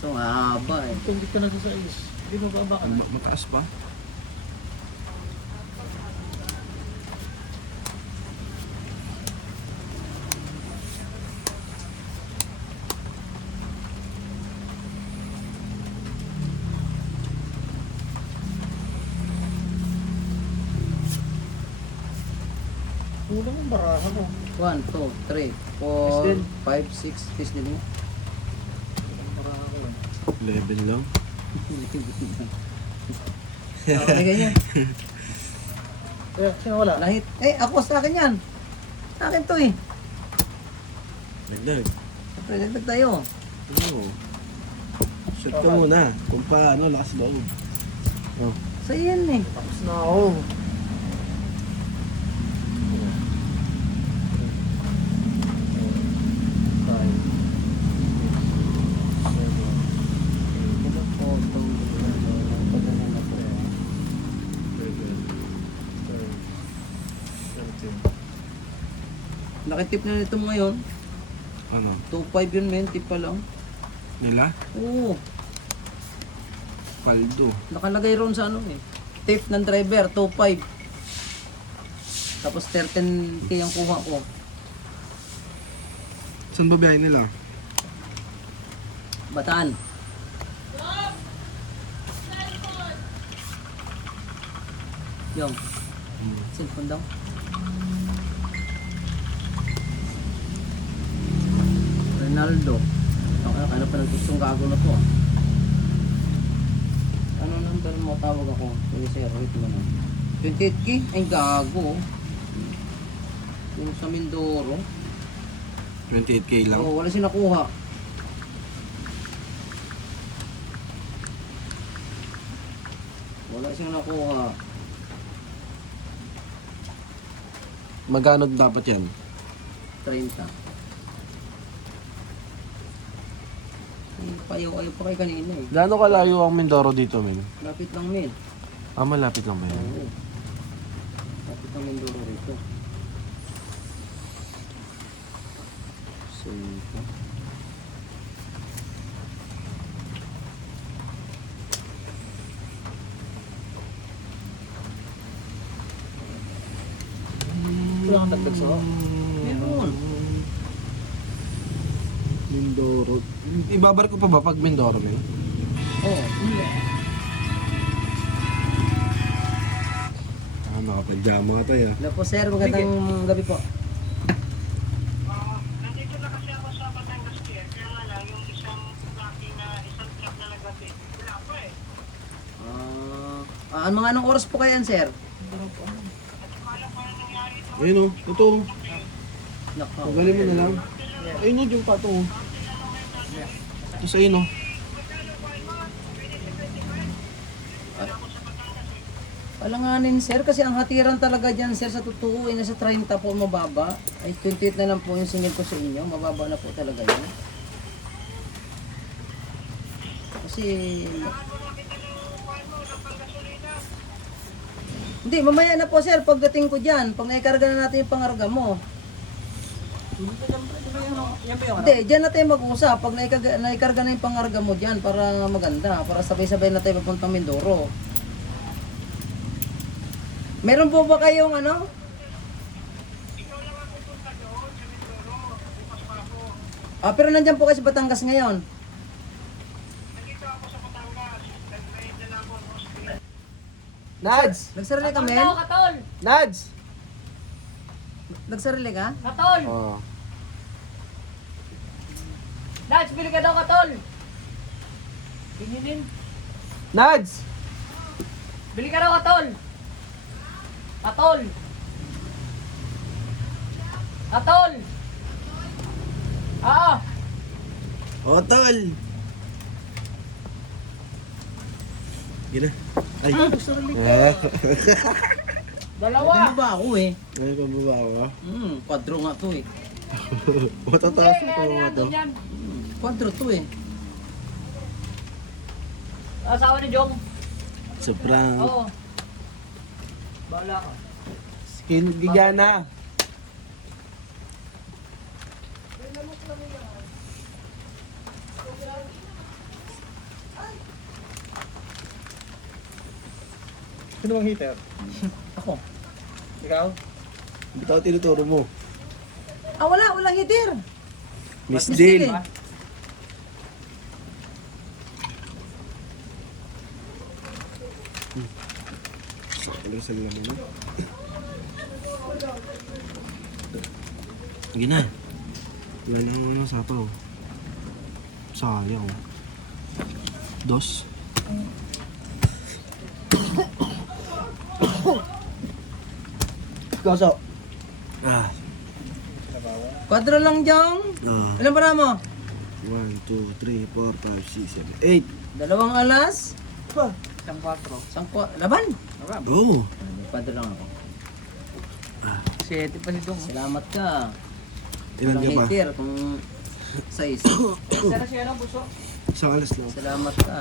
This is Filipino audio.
Kaso haba eh. Kung di ka na sa is, di ba baba ka na? Mataas pa? Kulang ang baraha mo. 1, 2, 3, 4, 5, 6. Kiss din mo. Kulang baraha ko lang. Level lang. Okay, ganyan. Kaya, sino wala? Lahit. Eh, ako sa akin yan. Sa akin to eh. Nagdag. Dagdag tayo. Oo. Shoot ka muna. Kung paano, lakas loob. Oh. Sa yan eh. Tapos na ako. Nakitip na nito ngayon. Ano? 2.5 yun men, tip pa lang. Nila? Oo. Paldo. Nakalagay roon sa ano eh. Tip ng driver, 2.5. Tapos 13k ang kuha ko. Saan ba biyahe nila? Bataan. Yung. Cellphone daw. Ronaldo. Ano pa ng gustong gago na to ah. Ano number mo? Tawag ako. Sige sir, wait mo na. 28k? Ay gago. Yung sa Mindoro. 28k lang. Oo, wala siya nakuha. Wala siyang nakuha. Magkano dapat yan? 30. Payaw-ayaw pa kay kanina eh. Gaano kalayo ang Mindoro dito, men? Lapit lang min. Ah, malapit lang ba yan? Oo. Lapit lang Mindoro rito. So, Wala kang dagdag sa meron. Mindoro. Ibabar ko pa ba pag Mindoro, men? Oo. Ah, nakapag-jama ka tayo. Hello po sir, magandang gabi po. Nandito na kasi ako sa Batangas Pier, kaya nga lang yung isang truck na naglatid. Wala pa eh. Mga anong oras po kayan sir? Ayun o, ito. Nako. Tanggalin mo na lang. Ayun o, yung patong o. Tapos ayun o. Palanganin sir, kasi ang hatiran talaga dyan sir sa totoo ay nasa 30 po mababa. Ay 28 na lang po yung singil ko sa inyo, mababa na po talaga yun. Kasi... Hindi, mamaya na po sir, pagdating ko dyan, pag naikarga na natin yung pangarga mo. Hindi, dyan na tayo mag-usap, pag naikarga na yung pangarga mo dyan para maganda, para sabay-sabay na tayo papuntang Mindoro. Meron po ba kayong ano? Pero nandyan po kayo sa Batangas ngayon. Nandito ako sa Batangas, nagdala ako ng hospital. Nads! Nagsarili ka, men? Katol! Nads! Nagsarili ka? Katol! Oh. Nads, bili ka daw, Katol! Pininin. Nads! Bili ka daw, Katol! Katol! Katol! Oo! Oh, tol! Gina. Ay. Ah. Dalawa! Ano ba ako eh? Ay, pababa ako. Kwadro nga to eh. Matataas mo pa mga to. Yan. Kwadro to eh. Asawa ni Jong. Sobrang Oo. Bahala ka. skin gigana. Sino bang heater? Ako. Ikaw? Bitaw tinuturo mo. Ah, walang hitir. Miss Miss Jill. Jill. Ano sa laman mo? Sige na. Wala na ano sapaw. Sayang. Dos. Goso. Ah. Kwadro lang, Jong. Ah. Ilan para mo? 1, 2, 3, 4, 5, 6, 7, 8. 2 alas. Isang 4. Sangko. Laban. Oh. Kwadro lang ako. 7 pa si Jong. Salamat ka. Ilan ka pa? hitir kung size. Sara siya ng puso. Isang alas lang. Salamat ka.